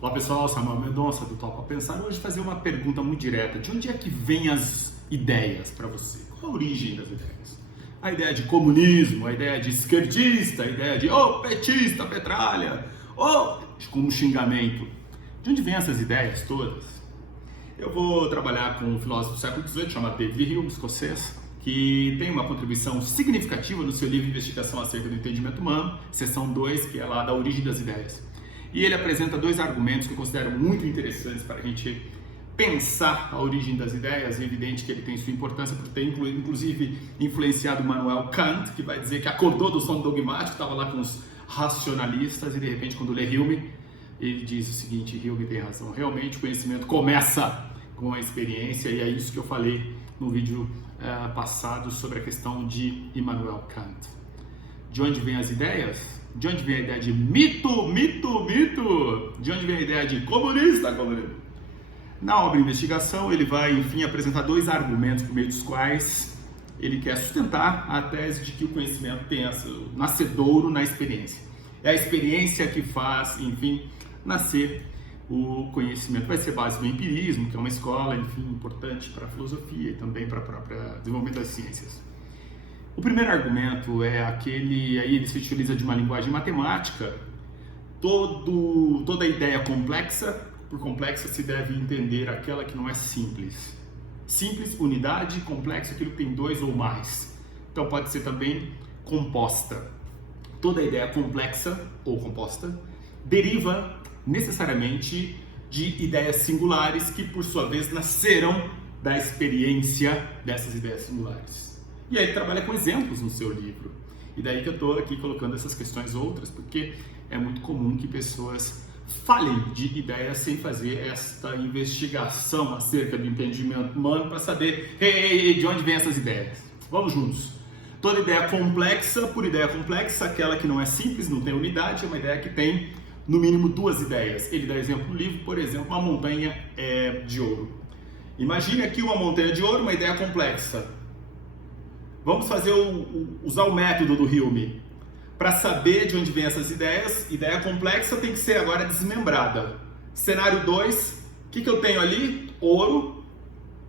Olá pessoal, Samuel Mendonça do Topa Pensar. Hoje fazer uma pergunta muito direta. De onde é que vêm as ideias para você? Qual a origem das ideias? A ideia de comunismo, a ideia de esquerdista, a ideia de petista, petralha, como xingamento. De onde vêm essas ideias todas? Eu vou trabalhar com um filósofo do século XVIII chamado David Hume, escocês, que tem uma contribuição significativa no seu livro Investigação acerca do Entendimento Humano, seção 2, que é lá da origem das ideias. E ele apresenta dois argumentos que eu considero muito interessantes para a gente pensar a origem das ideias. É evidente que ele tem sua importância por ter inclusive influenciado Immanuel Kant, que vai dizer que acordou do sono dogmático, estava lá com os racionalistas e de repente quando lê Hume, ele diz o seguinte: Hume tem razão, realmente o conhecimento começa com a experiência, e é isso que eu falei no vídeo passado sobre a questão de Immanuel Kant. De onde vêm as ideias? De onde vem a ideia de mito? De onde vem a ideia de comunista? Na obra Investigação, ele vai, enfim, apresentar dois argumentos por meio dos quais ele quer sustentar a tese de que o conhecimento tem o nascedouro na experiência. É a experiência que faz, enfim, nascer o conhecimento. Vai ser base do empirismo, que é uma escola, enfim, importante para a filosofia e também para o próprio desenvolvimento das ciências. O primeiro argumento é aquele, aí ele se utiliza de uma linguagem matemática. Toda ideia complexa, por complexa se deve entender aquela que não é simples. Simples, unidade, complexo, aquilo que tem dois ou mais. Então pode ser também composta. Toda ideia complexa ou composta deriva necessariamente de ideias singulares que, por sua vez, nasceram da experiência dessas ideias singulares. E aí ele trabalha com exemplos no seu livro. E daí que eu estou aqui colocando essas questões outras, porque é muito comum que pessoas falem de ideias sem fazer esta investigação acerca do entendimento humano para saber de onde vêm essas ideias. Vamos juntos. Toda ideia complexa, por ideia complexa, aquela que não é simples, não tem unidade, é uma ideia que tem no mínimo duas ideias. Ele dá exemplo no livro, por exemplo, uma montanha de ouro. Imagine aqui uma montanha de ouro, uma ideia complexa. Vamos usar o método do Hume. Para saber de onde vêm essas ideias, ideia complexa tem que ser agora desmembrada. Cenário 2, o que eu tenho ali? Ouro,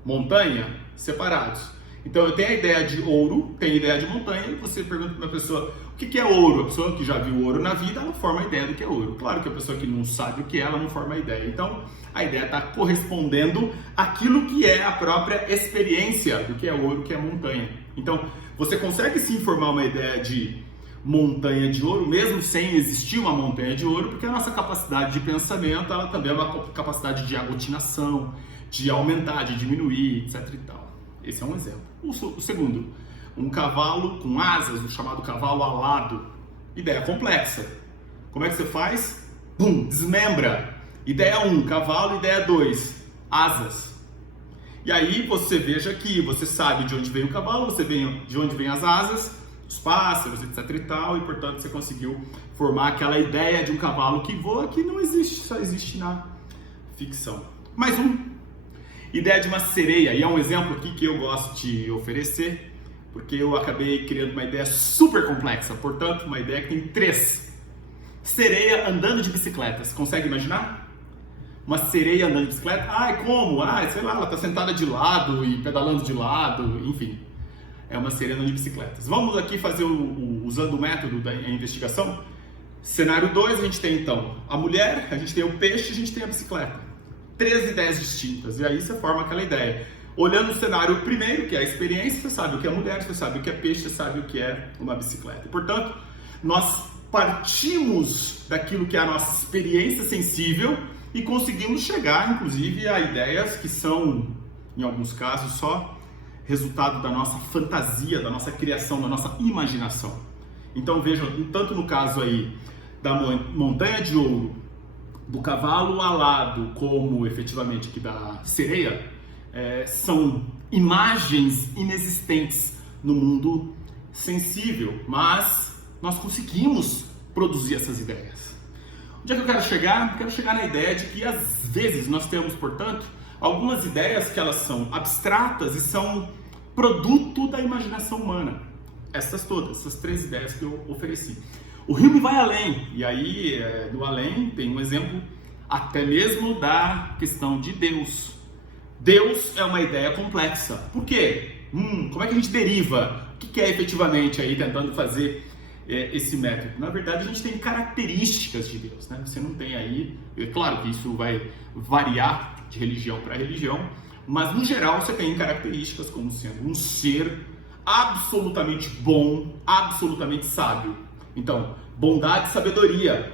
montanha, separados. Então eu tenho a ideia de ouro, tenho a ideia de montanha, e você pergunta para uma pessoa o que é ouro. A pessoa que já viu ouro na vida, ela forma a ideia do que é ouro. Claro que a pessoa que não sabe o que é, ela não forma a ideia. Então a ideia está correspondendo àquilo que é a própria experiência do que é ouro, que é montanha. Então você consegue sim formar uma ideia de montanha de ouro, mesmo sem existir uma montanha de ouro, porque a nossa capacidade de pensamento, ela também é uma capacidade de aglutinação, de aumentar, de diminuir, etc e tal. Esse é um exemplo. O segundo, um cavalo com asas, o chamado cavalo alado. Ideia complexa. Como é que você faz? Desmembra. Ideia 1, cavalo. Ideia 2, asas. E aí você veja que você sabe de onde vem o cavalo, você vê de onde vem as asas, os pássaros, etc e tal, e portanto você conseguiu formar aquela ideia de um cavalo que voa, que não existe, só existe na ficção. Mais um. Ideia de uma sereia, e é um exemplo aqui que eu gosto de oferecer, porque eu acabei criando uma ideia super complexa, portanto uma ideia que tem 3. Sereia andando de bicicleta, você consegue imaginar? Uma sereia andando de bicicleta? Como? Sei lá, ela está sentada de lado e pedalando de lado, enfim. É uma sereia andando de bicicletas. Vamos aqui fazer usando o método da investigação. Cenário 2, a gente tem então a mulher, a gente tem o peixe, a gente tem a bicicleta. 3 ideias distintas, e aí você forma aquela ideia. Olhando o cenário primeiro, que é a experiência, você sabe o que é mulher, você sabe o que é peixe, você sabe o que é uma bicicleta. E, portanto, nós partimos daquilo que é a nossa experiência sensível e conseguimos chegar, inclusive, a ideias que são, em alguns casos, só resultado da nossa fantasia, da nossa criação, da nossa imaginação. Então vejam, tanto no caso aí da montanha de ouro, do cavalo alado, como efetivamente aqui da sereia, são imagens inexistentes no mundo sensível, mas nós conseguimos produzir essas ideias. Onde é que eu quero chegar? Eu quero chegar na ideia de que às vezes nós temos, portanto, algumas ideias que elas são abstratas e são produto da imaginação humana. Essas 3 ideias que eu ofereci. O Hume vai além, e aí no além tem um exemplo até mesmo da questão de Deus. Deus é uma ideia complexa. Por quê? Como é que a gente deriva? O que é efetivamente aí tentando fazer esse método? Na verdade, a gente tem características de Deus, né? Você não tem aí, é claro que isso vai variar de religião para religião, mas no geral você tem características como sendo um ser absolutamente bom, absolutamente sábio. Então, bondade e sabedoria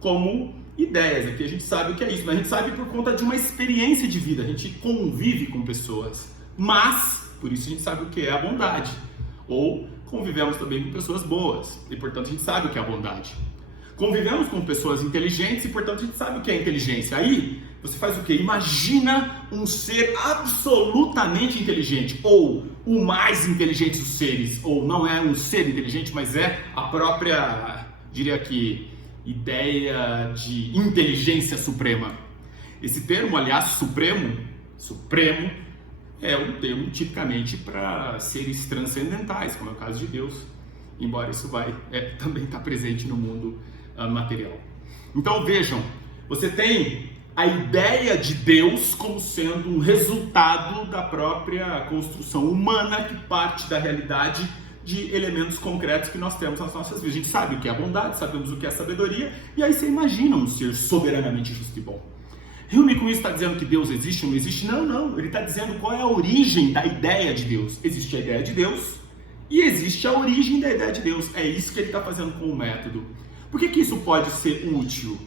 como ideias. Aqui a gente sabe o que é isso, mas a gente sabe por conta de uma experiência de vida, a gente convive com pessoas, mas por isso a gente sabe o que é a bondade. Ou convivemos também com pessoas boas, e portanto a gente sabe o que é a bondade. Convivemos com pessoas inteligentes, e portanto a gente sabe o que é inteligência. Aí você faz o quê? Imagina um ser absolutamente inteligente, ou o mais inteligente dos seres, ou não é um ser inteligente, mas é a própria, diria que, ideia de inteligência suprema. Esse termo, aliás, supremo, é um termo tipicamente para seres transcendentais, como é o caso de Deus, embora isso também está presente no mundo material. Então vejam, você tem a ideia de Deus como sendo um resultado da própria construção humana que parte da realidade de elementos concretos que nós temos nas nossas vidas. A gente sabe o que é a bondade, sabemos o que é a sabedoria, e aí você imagina um ser soberanamente justo e bom. Hume com isso está dizendo que Deus existe ou não existe? Não. Ele está dizendo qual é a origem da ideia de Deus. Existe a ideia de Deus e existe a origem da ideia de Deus. É isso que ele está fazendo com o método. Por que isso pode ser útil?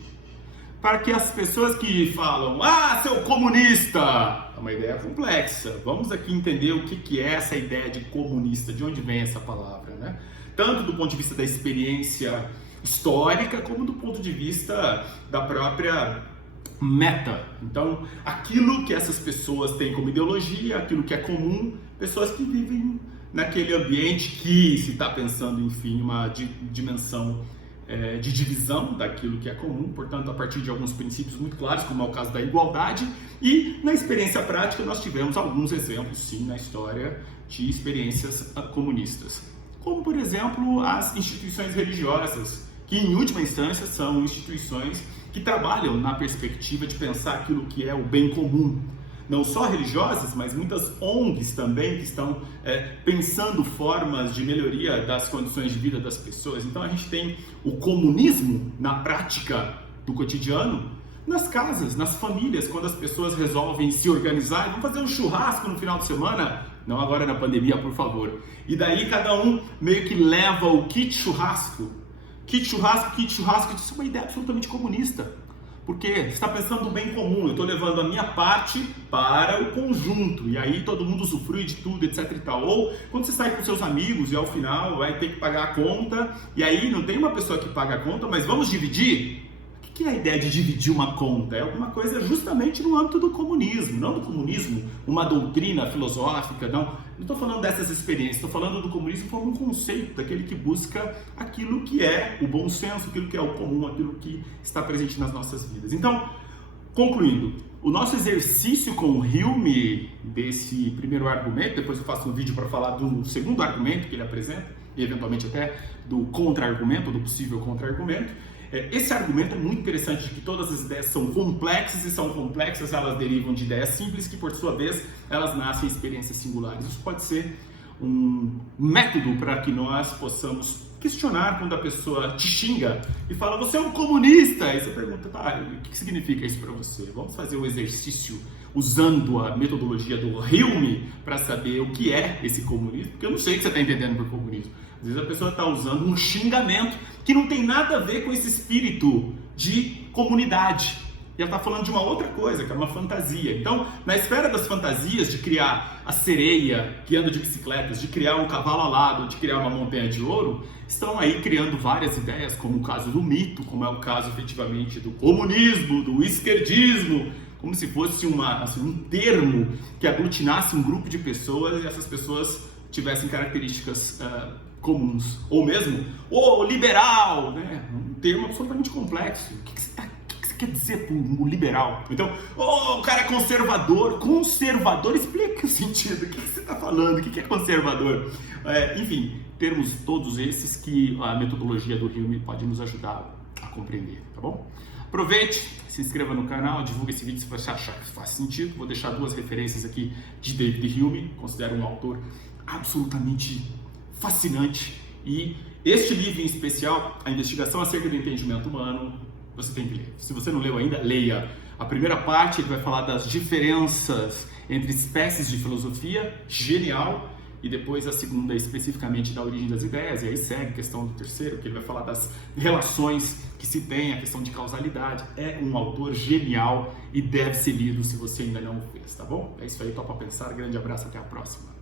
Para que as pessoas que falam, seu comunista, é uma ideia complexa. Vamos aqui entender o que é essa ideia de comunista, de onde vem essa palavra, né? Tanto do ponto de vista da experiência histórica, como do ponto de vista da própria meta. Então, aquilo que essas pessoas têm como ideologia, aquilo que é comum, pessoas que vivem naquele ambiente que se está pensando, enfim, uma dimensão de divisão daquilo que é comum, portanto, a partir de alguns princípios muito claros, como é o caso da igualdade, e na experiência prática nós tivemos alguns exemplos, sim, na história de experiências comunistas. Como, por exemplo, as instituições religiosas, que em última instância são instituições que trabalham na perspectiva de pensar aquilo que é o bem comum. Não só religiosas, mas muitas ONGs também que estão pensando formas de melhoria das condições de vida das pessoas. Então a gente tem o comunismo na prática do cotidiano, nas casas, nas famílias, quando as pessoas resolvem se organizar, vamos fazer um churrasco no final de semana, não agora na pandemia, por favor. E daí cada um meio que leva o kit churrasco. Kit churrasco, isso é uma ideia absolutamente comunista. Porque você está pensando no bem comum, eu estou levando a minha parte para o conjunto, e aí todo mundo usufrui de tudo, etc e tal. Ou quando você sai com seus amigos e ao final vai ter que pagar a conta, e aí não tem uma pessoa que paga a conta, mas vamos dividir? O que é a ideia de dividir uma conta? É alguma coisa justamente no âmbito do comunismo, não do comunismo, uma doutrina filosófica, não estou falando dessas experiências, estou falando do comunismo como um conceito, daquele que busca aquilo que é o bom senso, aquilo que é o comum, aquilo que está presente nas nossas vidas. Então, concluindo, o nosso exercício com o Hume desse primeiro argumento, depois eu faço um vídeo para falar do segundo argumento que ele apresenta, e eventualmente até do contra-argumento, do possível contra-argumento. Esse argumento é muito interessante, de que todas as ideias são complexas, e são complexas, elas derivam de ideias simples, que por sua vez, elas nascem em experiências singulares. Isso pode ser um método para que nós possamos questionar quando a pessoa te xinga e fala, você é um comunista, e você pergunta, o que significa isso para você? Vamos fazer um exercício usando a metodologia do Hume para saber o que é esse comunismo, porque eu não sei o que você está entendendo por comunismo. Às vezes a pessoa está usando um xingamento que não tem nada a ver com esse espírito de comunidade. E ela está falando de uma outra coisa, que é uma fantasia. Então, na esfera das fantasias, de criar a sereia que anda de bicicletas, de criar um cavalo alado, de criar uma montanha de ouro, estão aí criando várias ideias, como o caso do mito, como é o caso efetivamente do comunismo, do esquerdismo, como se fosse um termo que aglutinasse um grupo de pessoas e essas pessoas tivessem características comuns. Ou mesmo, o liberal, né? Um termo absolutamente complexo. O que você quer dizer por liberal? Então, o cara é conservador. Conservador? Explica o sentido. O que você está falando? O que é conservador? Enfim, termos todos esses que a metodologia do Hume pode nos ajudar a compreender, tá bom? Aproveite. se inscreva no canal, divulgue esse vídeo se você achar que faz sentido. Vou deixar 2 referências aqui de David Hume, considero um autor absolutamente fascinante. E este livro em especial, A Investigação acerca do Entendimento Humano, você tem que ler. Se você não leu ainda, leia. A primeira parte ele vai falar das diferenças entre espécies de filosofia, genial. E depois a segunda especificamente da origem das ideias, e aí segue a questão do terceiro, que ele vai falar das relações que se tem, a questão de causalidade. É um autor genial e deve ser lido se você ainda não o fez, tá bom? É isso aí, topa pensar, grande abraço, até a próxima.